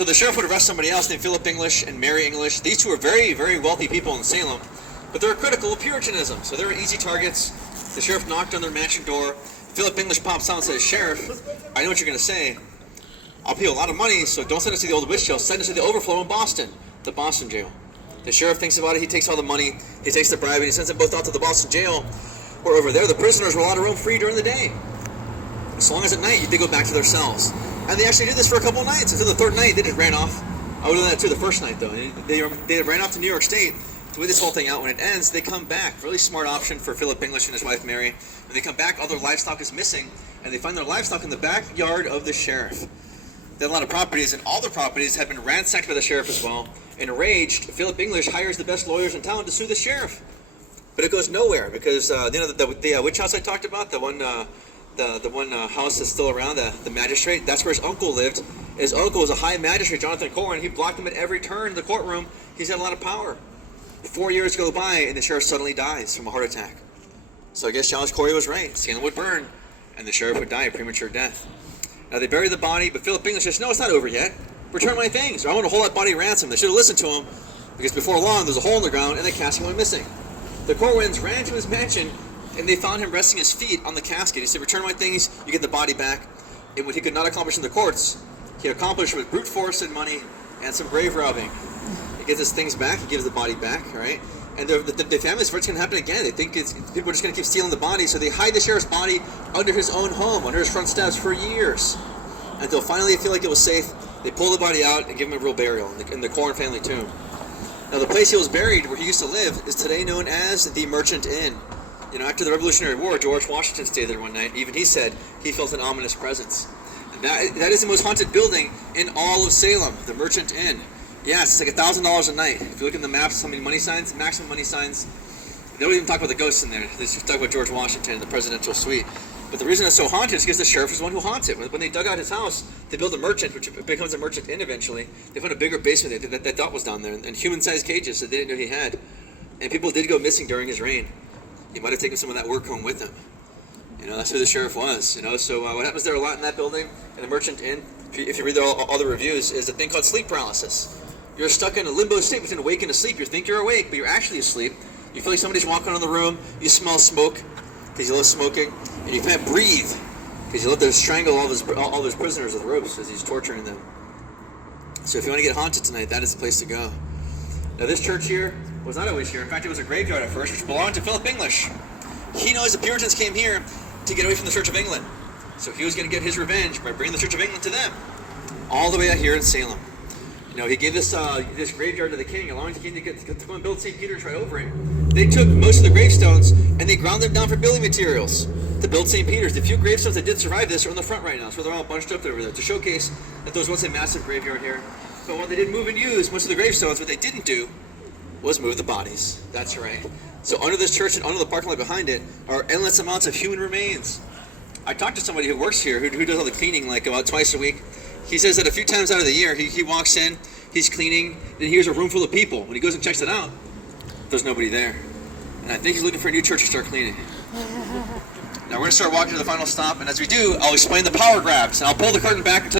So the sheriff would arrest somebody else named Philip English and Mary English. These two are very, very wealthy people in Salem, but they're critical of Puritanism, so they're easy targets. The sheriff knocked on their mansion door. Philip English pops out and says, "Sheriff, I know what you're going to say. I'll pay you a lot of money, so don't send us to the old witch jail. Send us to the overflow in Boston, the Boston jail." The sheriff thinks about it. He takes all the money. He takes the bribe, and he sends them both out to the Boston jail, where over there the prisoners were allowed to roam free during the day. As long as at night they go back to their cells. And they actually did this for a couple of nights. Until the third night, they just ran off. I would have done that too the first night, though. They ran off to New York State to wait this whole thing out. When it ends, they come back. Really smart option for Philip English and his wife Mary. When they come back, all their livestock is missing, and they find their livestock in the backyard of the sheriff. They had a lot of properties, and all the properties had been ransacked by the sheriff as well. Enraged, Philip English hires the best lawyers in town to sue the sheriff. But it goes nowhere because the witch house I talked about, the one house that's still around, the magistrate, that's where his uncle lived. His uncle was a high magistrate, Jonathan Corwin. He blocked him at every turn in the courtroom. He's had a lot of power. 4 years go by, and the sheriff suddenly dies from a heart attack. So I guess Charles Corey was right. Salem would burn, and the sheriff would die a premature death. Now they bury the body, but Philip English says, "No, it's not over yet. Return my things, or I want to hold that body ransom." They should have listened to him, because before long, there's a hole in the ground, and the casket went missing. The Corwins ran to his mansion, and they found him resting his feet on the casket. He said, "Return my things, you get the body back." And what he could not accomplish in the courts, he accomplished with brute force and money and some grave robbing. He gets his things back, he gives the body back, right? And the family's afraid it's going to happen again. They think people are just going to keep stealing the body, so they hide the sheriff's body under his own home, under his front steps for years. Until finally they feel like it was safe, they pull the body out and give him a real burial in the Corwin family tomb. Now the place he was buried, where he used to live, is today known as the Merchant Inn. You know, after the Revolutionary War, George Washington stayed there one night. Even he said he felt an ominous presence. And that is the most haunted building in all of Salem, the Merchant Inn. Yes, it's like $1,000 a night. If you look in the maps, how many money signs, maximum money signs, they don't even talk about the ghosts in there. They just talk about George Washington and the presidential suite. But the reason it's so haunted is because the sheriff is the one who haunts it. When they dug out his house, they built a merchant, which becomes a Merchant Inn eventually. They found a bigger basement that they thought was down there, and human-sized cages that they didn't know he had. And people did go missing during his reign. He might have taken some of that work home with him. You know, that's who the sheriff was. You know, so what happens there a lot in that building, in the Merchant Inn, if you read all the reviews, is a thing called sleep paralysis. You're stuck in a limbo state between awake and asleep. You think you're awake, but you're actually asleep. You feel like somebody's walking in the room. You smell smoke because you love smoking, and you can't breathe because you love to strangle all those prisoners with ropes as he's torturing them. So if you want to get haunted tonight, that is the place to go. Now this church here was not always here. In fact, it was a graveyard at first, which belonged to Philip English. He knows the Puritans came here to get away from the Church of England. So he was going to get his revenge by bringing the Church of England to them, all the way out here in Salem. You know, he gave this graveyard to the king, allowing the king to come and build St. Peter's right over it. They took most of the gravestones and they ground them down for building materials to build St. Peter's. The few gravestones that did survive this are in the front right now, so they're all bunched up over there to showcase that there was once a massive graveyard here. But what they did move and use most of the gravestones, what they didn't do was move the bodies. That's right. So under this church and under the parking lot behind it are endless amounts of human remains. I talked to somebody who works here, who does all the cleaning like about twice a week. He says that a few times out of the year, he walks in, he's cleaning, then he hears a room full of people. When he goes and checks it out, there's nobody there. And I think he's looking for a new church to start cleaning. Now we're going to start walking to the final stop, and as we do, I'll explain the power grabs, and I'll pull the curtain back until